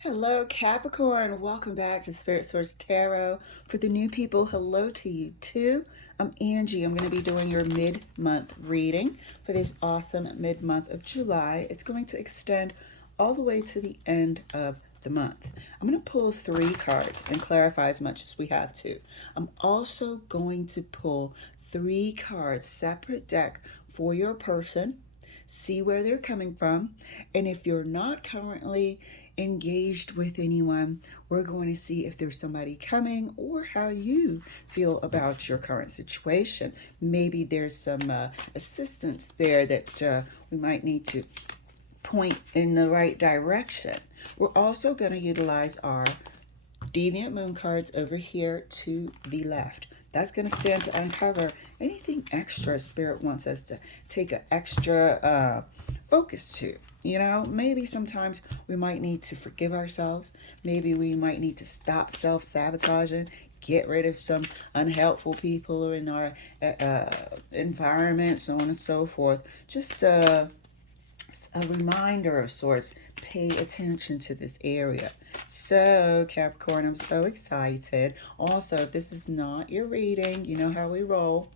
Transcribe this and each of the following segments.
Hello, Capricorn. Welcome back to Spirit Source Tarot. For the new people, hello to you too. I'm Angie. I'm going to be doing your mid-month reading for this awesome mid-month of July. It's going to extend all the way to the end of the month. I'm going to pull 3 cards and clarify as much as we have to. I'm also going to pull 3 cards, separate deck for your person. See where they're coming from. And if you're not currently engaged with anyone, we're going to see if there's somebody coming or how you feel about your current situation. Maybe there's some assistance there that we might need to point in the right direction. We're also going to utilize our Deviant Moon cards over here to the left. That's going to stand to uncover anything extra Spirit wants us to take an extra focus to. You know, maybe sometimes we might need to forgive ourselves. Maybe we might need to stop self-sabotaging, get rid of some unhelpful people in our environment, so on and so forth. Just a reminder of sorts. Pay attention to this area. So, Capricorn, I'm so excited. Also, if this is not your reading, you know how we roll.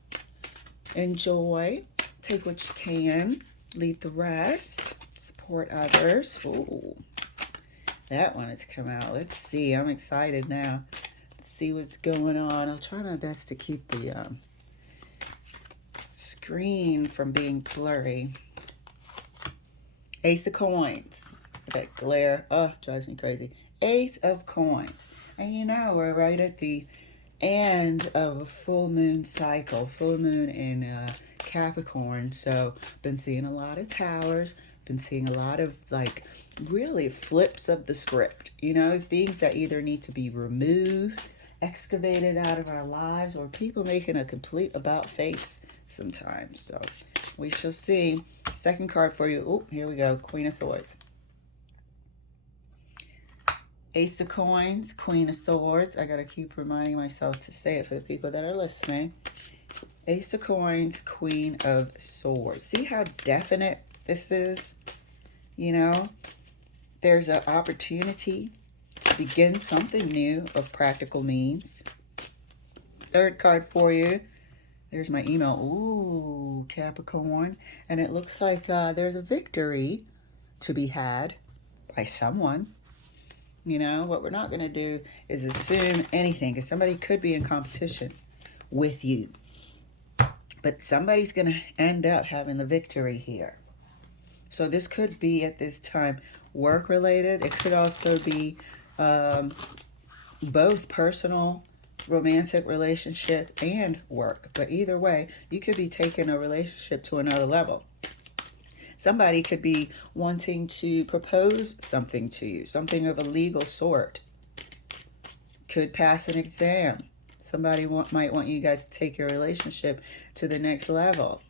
Enjoy. Take what you can. Leave the rest. Support others. Ooh, that wanted to come out. Let's see. I'm excited now. Let's see what's going on. I'll try my best to keep the screen from being blurry. Ace of Coins. That glare. Oh, drives me crazy. Ace of Coins. And you know, we're right at the end of a full moon cycle. Full moon in Capricorn. So, been seeing a lot of towers. Been seeing a lot of, like, really flips of the script. You know, things that either need to be removed, excavated out of our lives, or people making a complete about face sometimes. So, we shall see. Second card for you. Oh, here we go. Queen of Swords. Ace of Coins, Queen of Swords. I got to keep reminding myself to say it for the people that are listening. Ace of Coins, Queen of Swords. See how definite this is? You know, there's an opportunity to begin something new of practical means. Third card for you. There's my email. Ooh, Capricorn. And it looks like there's a victory to be had by someone. You know, what we're not going to do is assume anything, because somebody could be in competition with you. But somebody's going to end up having the victory here. So this could be at this time work-related. It could also be both personal, romantic relationship and work. But either way, you could be taking a relationship to another level. Somebody could be wanting to propose something to you, something of a legal sort. Could pass an exam. Somebody might want you guys to take your relationship to the next level.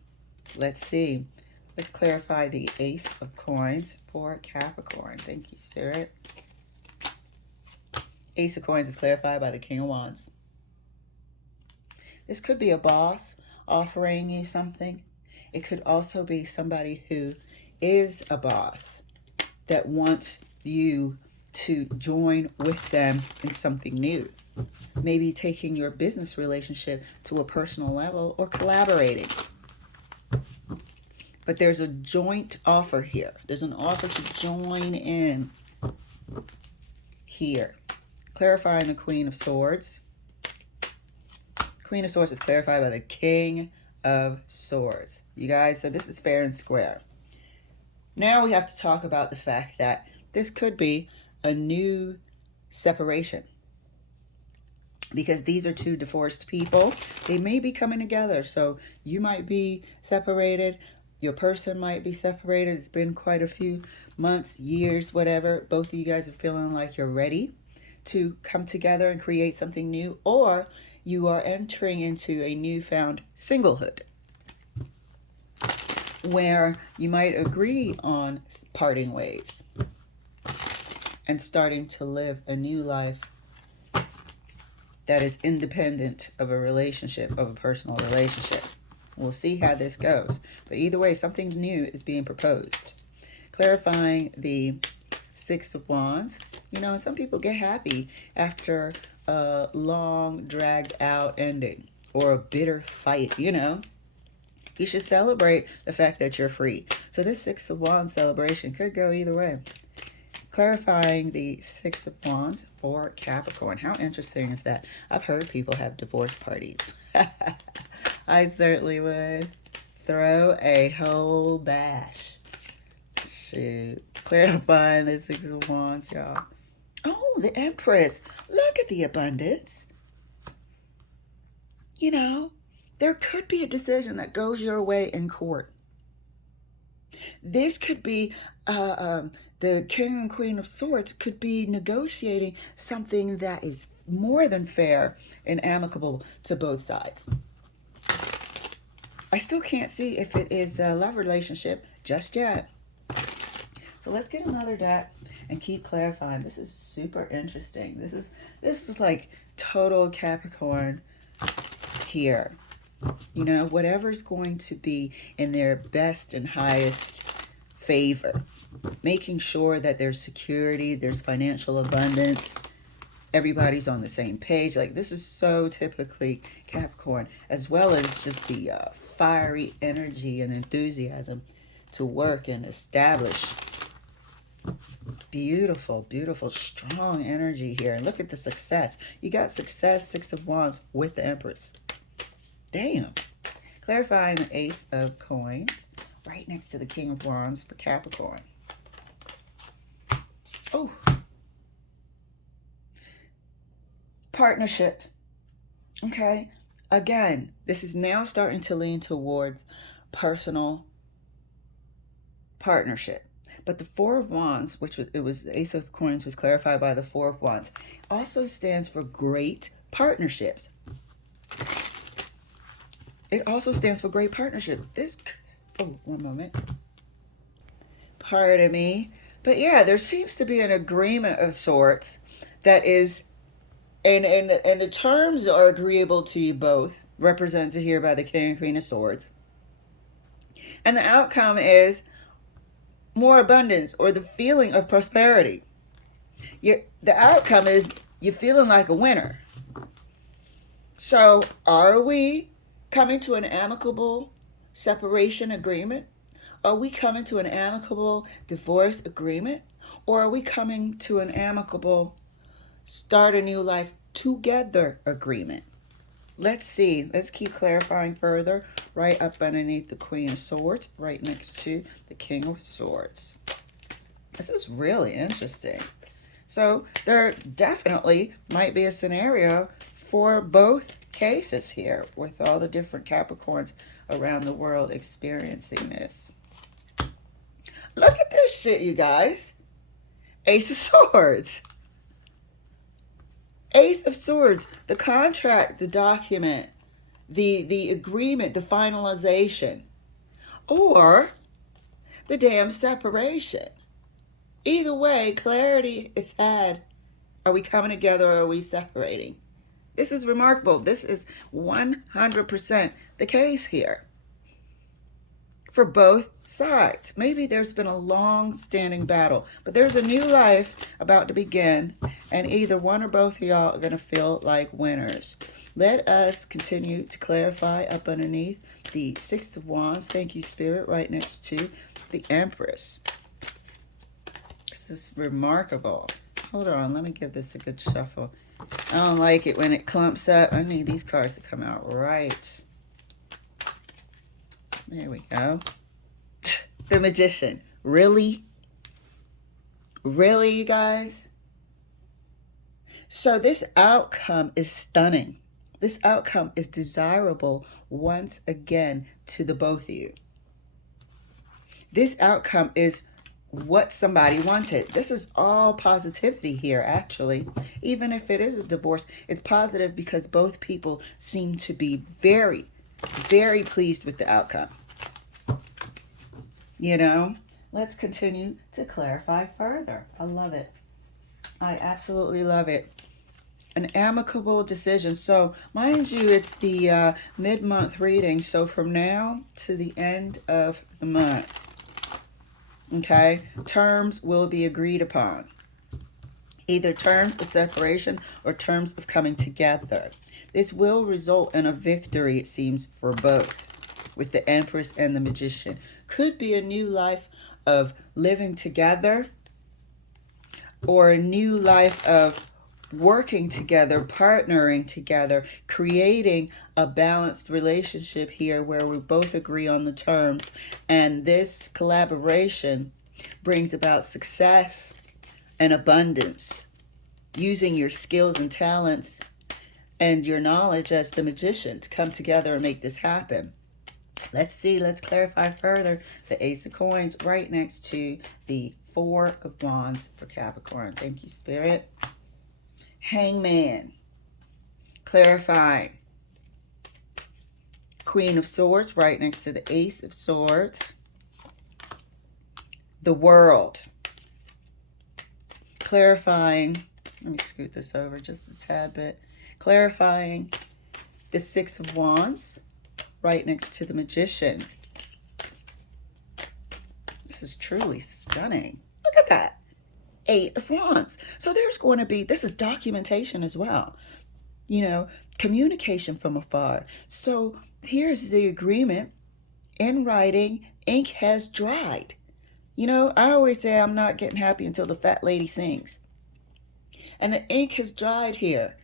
Let's see. Let's clarify the Ace of Coins for Capricorn. Thank you, Spirit. Ace of Coins is clarified by the King of Wands. This could be a boss offering you something. It could also be somebody who is a boss that wants you to join with them in something new. Maybe taking your business relationship to a personal level or collaborating. But there's a joint offer here. There's an offer to join in here. Clarifying the Queen of Swords. Queen of Swords is clarified by the King of Swords. You guys, so this is fair and square. Now we have to talk about the fact that this could be a new separation. Because these are 2 divorced people. They may be coming together. So you might be separated. Your person might be separated. It's been quite a few months, years, whatever. Both of you guys are feeling like you're ready to come together and create something new. Or you are entering into a newfound singlehood, where you might agree on parting ways and starting to live a new life that is independent of a relationship, of a personal relationship. We'll see how this goes. But either way, something new is being proposed. Clarifying the Six of Wands. You know, some people get happy after a long, dragged out ending or a bitter fight, you know. You should celebrate the fact that you're free. So this Six of Wands celebration could go either way. Clarifying the Six of Wands for Capricorn. How interesting is that? I've heard people have divorce parties. I certainly would. Throw a whole bash. Shoot. Clarifying the Six of Wands, y'all. Oh, the Empress. Look at the abundance. You know, there could be a decision that goes your way in court. This could be the King and Queen of Swords could be negotiating something that is more than fair and amicable to both sides. I still can't see if it is a love relationship just yet. So let's get another deck and keep clarifying. This is super interesting. This is like total Capricorn here. You know, whatever's going to be in their best and highest favor. Making sure that there's security, there's financial abundance, everybody's on the same page. Like, this is so typically Capricorn, as well as just the fiery energy and enthusiasm to work and establish. Beautiful, beautiful, strong energy here. And look at the success. You got success, Six of Wands with the Empress. Damn. Clarifying the Ace of Coins right next to the King of Wands for Capricorn. Oh. Partnership. Okay. Again, this is now starting to lean towards personal partnership. But the Four of Wands, which was the Ace of Coins, was clarified by the Four of Wands, also stands for great partnerships. It also stands for great partnership. Oh, one moment. Pardon me. But yeah, there seems to be an agreement of sorts that is, and the terms are agreeable to you both, represented here by the King and Queen of Swords. And the outcome is more abundance or the feeling of prosperity. The outcome is you're feeling like a winner. So are we coming to an amicable separation agreement? Are we coming to an amicable divorce agreement? Or are we coming to an amicable start a new life together agreement? Let's see. Let's keep clarifying further. Right up underneath the Queen of Swords, right next to the King of Swords. This is really interesting. So there definitely might be a scenario for both cases here with all the different Capricorns around the world experiencing this. Look at this shit, you guys. Ace of Swords. Ace of Swords, the contract, the document, the agreement, the finalization, or the damn separation. Either way, clarity is had. Are we coming together or are we separating? This is remarkable. This is 100% the case here for both sides. Maybe there's been a long-standing battle, but there's a new life about to begin, and either one or both of y'all are going to feel like winners. Let us continue to clarify up underneath the Six of Wands. Thank you, Spirit, right next to the Empress. This is remarkable. Hold on, let me give this a good shuffle. I don't like it when it clumps up. I need these cards to come out right. There we go. The Magician. Really? Really, you guys? So this outcome is stunning. This outcome is desirable once again to the both of you. This outcome is what somebody wanted. This is all positivity here, actually. Even if it is a divorce, it's positive because both people seem to be very, very pleased with the outcome. You know, let's continue to clarify further. I love it. I absolutely love it. An amicable decision. So, mind you, it's the mid-month reading. So, from now to the end of the month. Okay? Terms will be agreed upon. Either terms of separation or terms of coming together. This will result in a victory, it seems, for both, with the Empress and the Magician. Could be a new life of living together, or a new life of working together, partnering together, creating a balanced relationship here where we both agree on the terms. And this collaboration brings about success and abundance, using your skills and talents and your knowledge as the magician to come together and make this happen. Let's see, let's clarify further. The Ace of Coins right next to the Four of Wands for Capricorn. Thank you, Spirit. Hangman, clarifying. Queen of Swords right next to the Ace of Swords. The World, clarifying. Let me scoot this over just a tad bit. Clarifying the Six of Wands right next to the Magician. This is truly stunning. Look at that. Eight of Wands. So there's going to be, this is documentation as well. You know, communication from afar. So here's the agreement in writing. Ink has dried. You know, I always say I'm not getting happy until the fat lady sings. And the ink has dried here.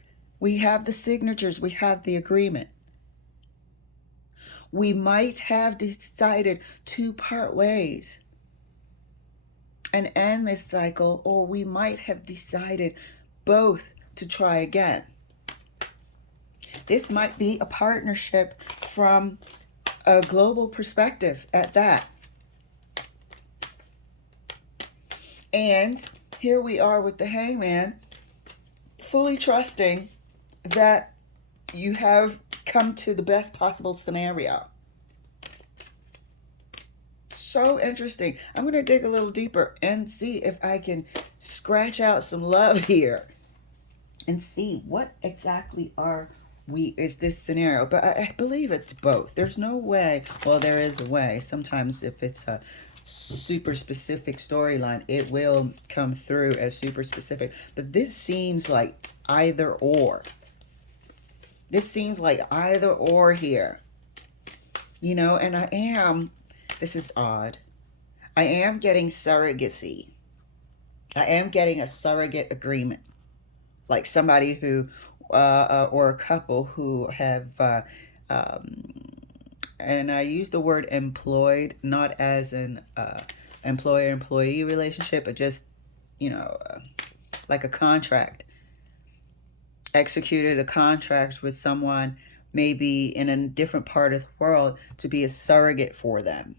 We have the signatures. We have the agreement. We might have decided to part ways and end this cycle, or we might have decided both to try again. This might be a partnership from a global perspective at that. And here we are with the Hangman, fully trusting that you have come to the best possible scenario. So interesting. I'm going to dig a little deeper and see if I can scratch out some love here and see what exactly is this scenario. But I believe it's both. There's no way. Well, there is a way. Sometimes if it's a super specific storyline, it will come through as super specific. But this seems like either or. This seems like either or here. You know, and this is odd. I am getting surrogacy. I am getting a surrogate agreement. Like somebody who, or a couple who have, and I use the word employed, not as an employer-employee relationship, but just, you know, like a contract. Executed a contract with someone maybe in a different part of the world to be a surrogate for them.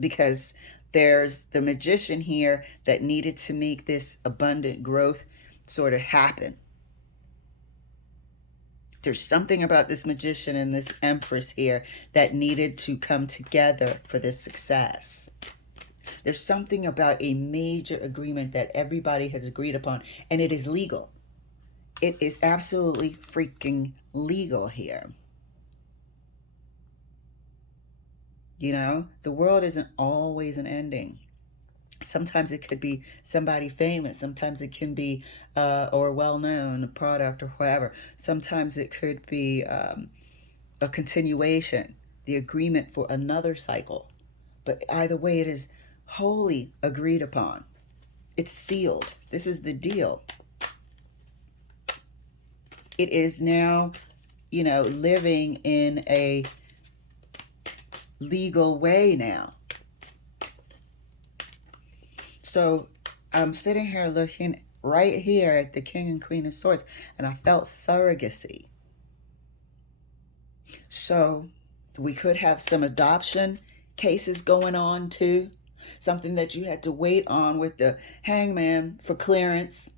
Because there's the Magician here that needed to make this abundant growth sort of happen. There's something about this Magician and this Empress here that needed to come together for this success. There's something about a major agreement that everybody has agreed upon, and it is legal. It is absolutely freaking legal here. You know, the world isn't always an ending. Sometimes it could be somebody famous. Sometimes it can be or well-known product or whatever. Sometimes it could be a continuation, the agreement for another cycle. But either way, it is wholly agreed upon. It's sealed. This is the deal. It is now, you know, living in a legal way now. So I'm sitting here looking right here at the King and Queen of Swords, and I felt surrogacy. So we could have some adoption cases going on too. Something that you had to wait on with the Hangman for clearance.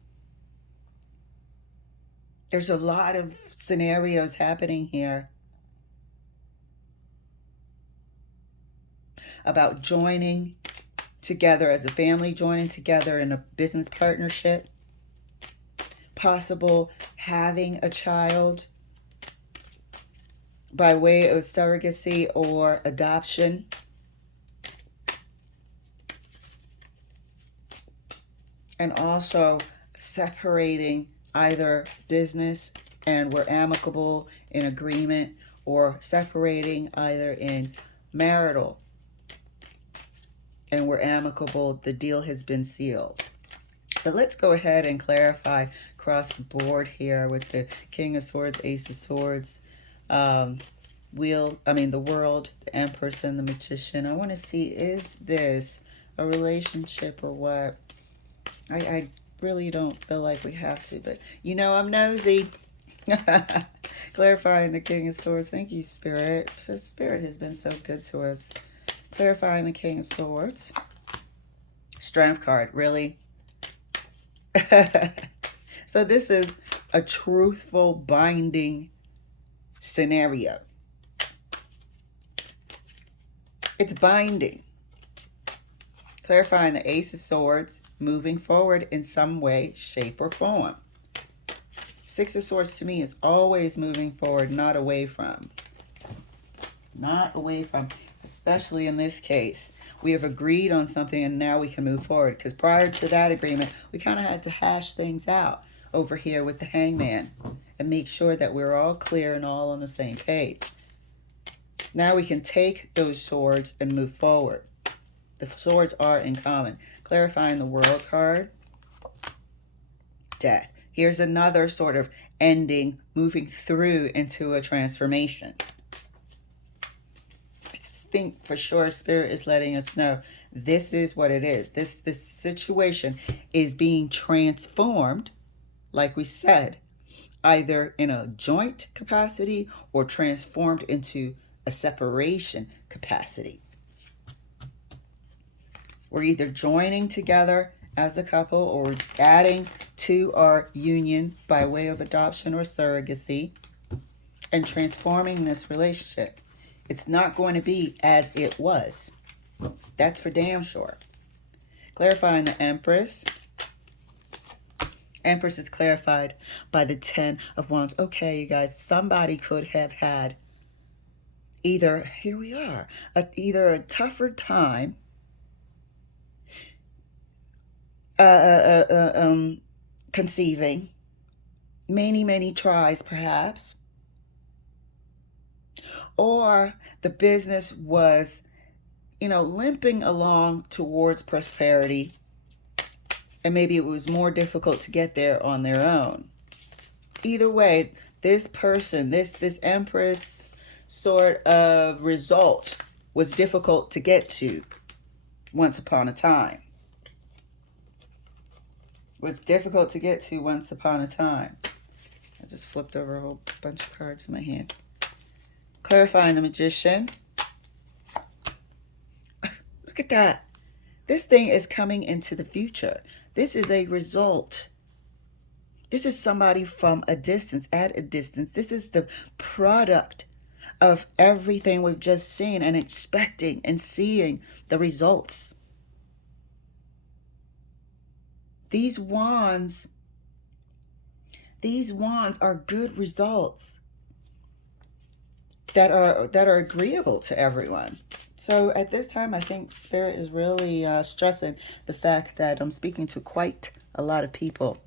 There's a lot of scenarios happening here about joining together as a family, joining together in a business partnership, possible having a child by way of surrogacy or adoption. and also separating either business and we're amicable in agreement, or separating either in marital and we're amicable, the deal has been sealed. But let's go ahead and clarify across the board here with the King of Swords, Ace of Swords, the World, the Empress, and the Magician. I want to see, is this a relationship or what? I really don't feel like we have to, but you know I'm nosy. Clarifying the King of Swords. Thank you, Spirit. So Spirit has been so good to us. Clarifying the King of Swords. Strength card, really? So this is a truthful, binding scenario. It's binding. Clarifying the Ace of Swords, moving forward in some way, shape, or form. Six of Swords to me is always moving forward, not away from. Not away from, especially in this case. We have agreed on something and now we can move forward. Because prior to that agreement, we kind of had to hash things out over here with the Hangman and make sure that we're all clear and all on the same page. Now we can take those swords and move forward. The swords are in common. Clarifying the World card. Death. Here's another sort of ending, moving through into a transformation. I think for sure Spirit is letting us know this is what it is. This situation is being transformed, like we said, either in a joint capacity or transformed into a separation capacity. We're either joining together as a couple or adding to our union by way of adoption or surrogacy and transforming this relationship. It's not going to be as it was. That's for damn sure. Clarifying the Empress. Empress is clarified by the 10 of Wands. Okay, you guys, somebody could have had either, here we are, either a tougher time conceiving, many tries perhaps, or the business was, limping along towards prosperity, and maybe it was more difficult to get there on their own. Either way, this person, this Empress sort of result was difficult to get to once upon a time. Was difficult to get to once upon a time. I just flipped over a whole bunch of cards in my hand. Clarifying the Magician. Look at that. This thing is coming into the future. This is a result. This is somebody from a distance, at a distance. This is the product of everything we've just seen and expecting and seeing the results. These wands are good results that are agreeable to everyone. So at this time, I think Spirit is really stressing the fact that I'm speaking to quite a lot of people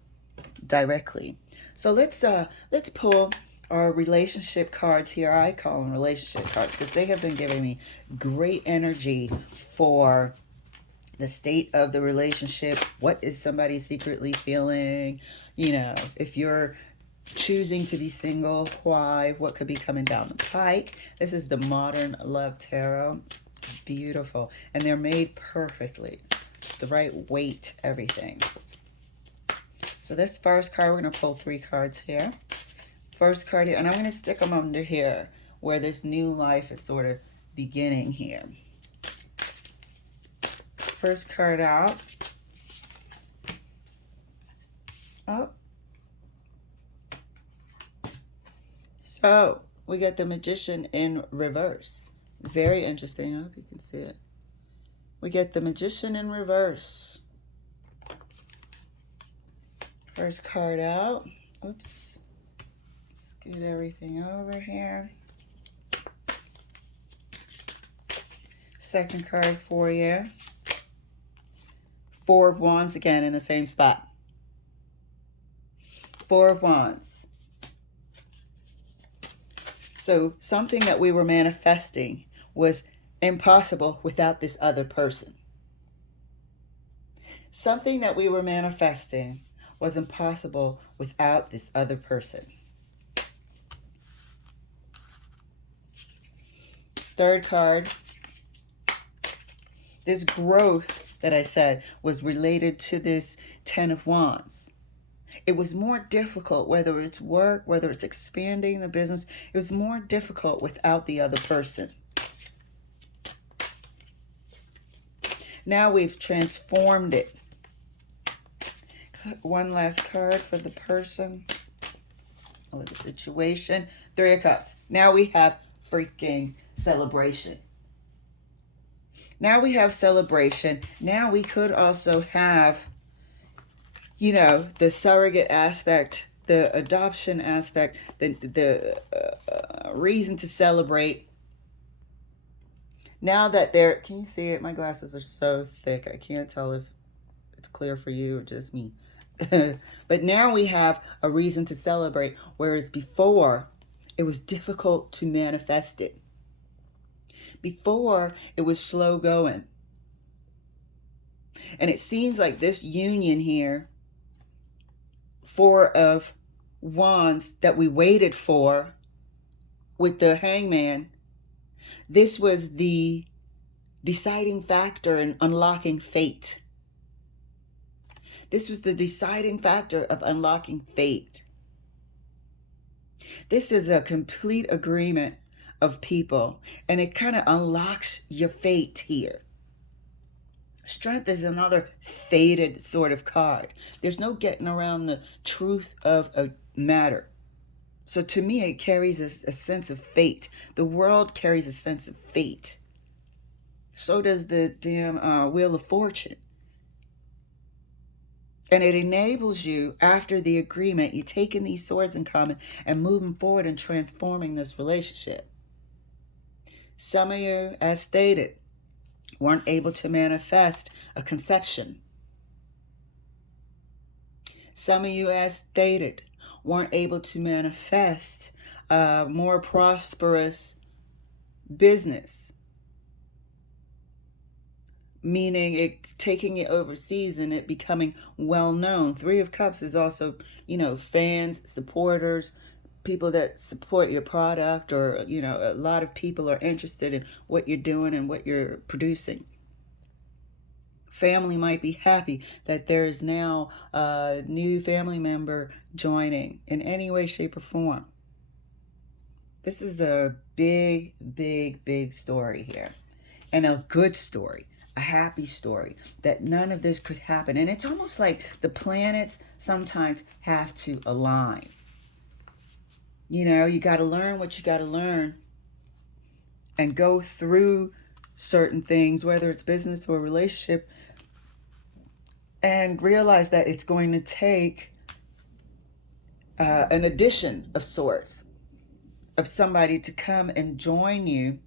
directly. So let's pull our relationship cards here. I call them relationship cards because they have been giving me great energy for the state of the relationship. What is somebody secretly feeling? If you're choosing to be single, why? What could be coming down the pike? This is the Modern Love Tarot. Beautiful. And they're made perfectly. The right weight, everything. So this first card, we're going to pull 3 cards here. First card here, and I'm going to stick them under here where this new life is sort of beginning here. First card out. Oh. So we got the Magician in reverse. Very interesting. I hope you can see it. We get the Magician in reverse. First card out. Oops. Scoot everything over here. Second card for you. Four of Wands again in the same spot. Four of Wands. So something that we were manifesting was impossible without this other person. Something that we were manifesting was impossible without this other person. Third card. This growth that I said was related to this Ten of Wands. It was more difficult, whether it's work, whether it's expanding the business, it was more difficult without the other person. Now we've transformed it. One last card for the person or the situation. Three of Cups. Now we have freaking celebration. Now we have celebration. Now we could also have, you know, the surrogate aspect, the adoption aspect, the reason to celebrate. Now that they're, can you see it? My glasses are so thick. I can't tell if it's clear for you or just me. But now we have a reason to celebrate, whereas before it was difficult to manifest it. Before it was slow going. And it seems like this union here, Four of Wands, that we waited for with the Hangman, this was the deciding factor in unlocking fate. This was the deciding factor of unlocking fate. This is a complete agreement of people, and it kind of unlocks your fate here. Strength is another fated sort of card. There's no getting around the truth of a matter. So to me, it carries a sense of fate. The world carries a sense of fate. So does the damn Wheel of Fortune. And it enables you, after the agreement, you taking these swords in common and moving forward and transforming this relationship. Some of you, as stated, weren't able to manifest a conception. Some of you, as stated, weren't able to manifest a more prosperous business. Meaning it taking it overseas and it becoming well known. Three of Cups is also, you know, fans, supporters, people that support your product, or, you know, a lot of people are interested in what you're doing and what you're producing. Family might be happy that there is now a new family member joining in any way, shape, or form. This is a big, big, big story here, and a good story. A happy story, that none of this could happen. And it's almost like the planets sometimes have to align. You know, you got to learn what you got to learn and go through certain things, whether it's business or relationship, and realize that it's going to take an addition of sorts, of somebody to come and join you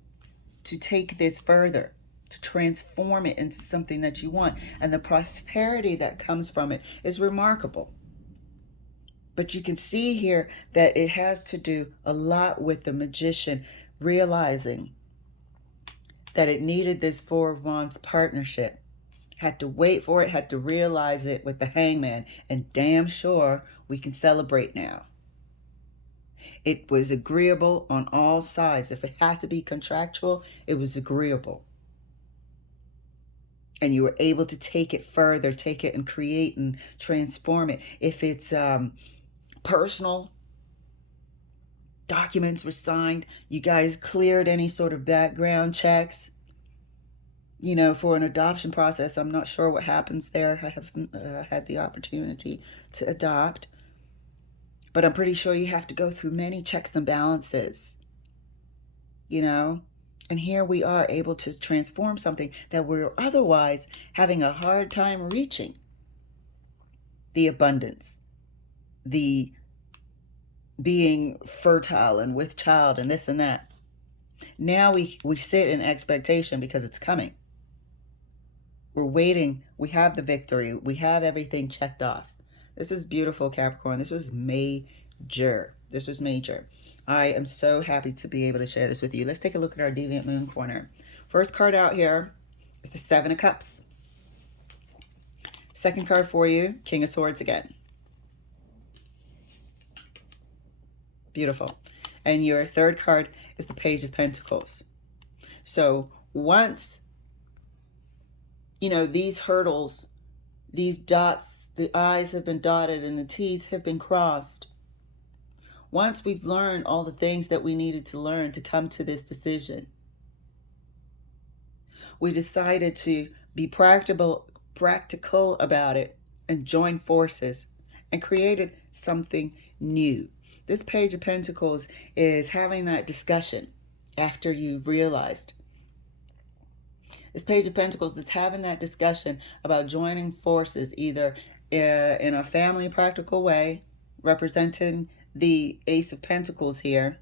to take this further, to transform it into something that you want. And the prosperity that comes from it is remarkable. But you can see here that it has to do a lot with the magician realizing that it needed this Four of Wands partnership. Had to wait for it, had to realize it with the Hangman. And damn sure we can celebrate now. It was agreeable on all sides. If it had to be contractual, it was agreeable. And you were able to take it further, take it and create and transform it. If it's personal, documents were signed, you guys cleared any sort of background checks, you know, for an adoption process. I'm not sure what happens there. I haven't had the opportunity to adopt. But I'm pretty sure you have to go through many checks and balances, you know. And here we are able to transform something that we're otherwise having a hard time reaching. The abundance, the being fertile and with child and this and that. Now we sit in expectation because it's coming. We're waiting. We have the victory. We have everything checked off. This is beautiful, Capricorn. This was major. This was major. I am so happy to be able to share this with you. Let's take a look at our Deviant Moon Corner. First card out here is the Seven of Cups. Second card for you, King of Swords again. Beautiful. And your third card is the Page of Pentacles. So once, you know, these hurdles, these dots, the I's have been dotted and the T's have been crossed. Once we've learned all the things that we needed to learn to come to this decision, we decided to be practical about it and join forces and created something new. This Page of Pentacles is having that discussion after you realized. This Page of Pentacles is having that discussion about joining forces, either in a family practical way, representing the Ace of Pentacles here,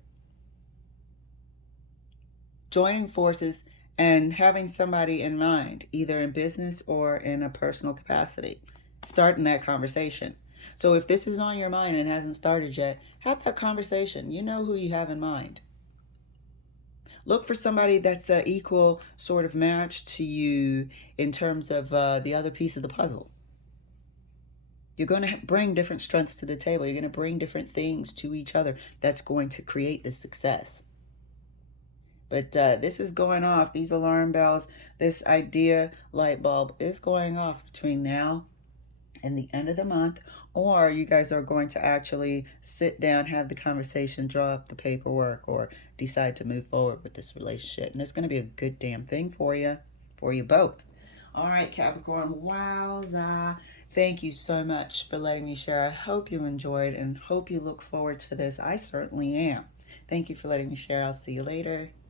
joining forces and having somebody in mind, either in business or in a personal capacity, starting that conversation. So if this is on your mind and hasn't started yet, have that conversation. You know who you have in mind. Look for somebody that's an equal sort of match to you in terms of the other piece of the puzzle. You're going to bring different strengths to the table. You're going to bring different things to each other that's going to create this success. But this is going off. These alarm bells, this idea light bulb is going off between now and the end of the month. Or you guys are going to actually sit down, have the conversation, draw up the paperwork, or decide to move forward with this relationship. And it's going to be a good damn thing for you both. All right, Capricorn, wowza. Thank you so much for letting me share. I hope you enjoyed and hope you look forward to this. I certainly am. Thank you for letting me share. I'll see you later.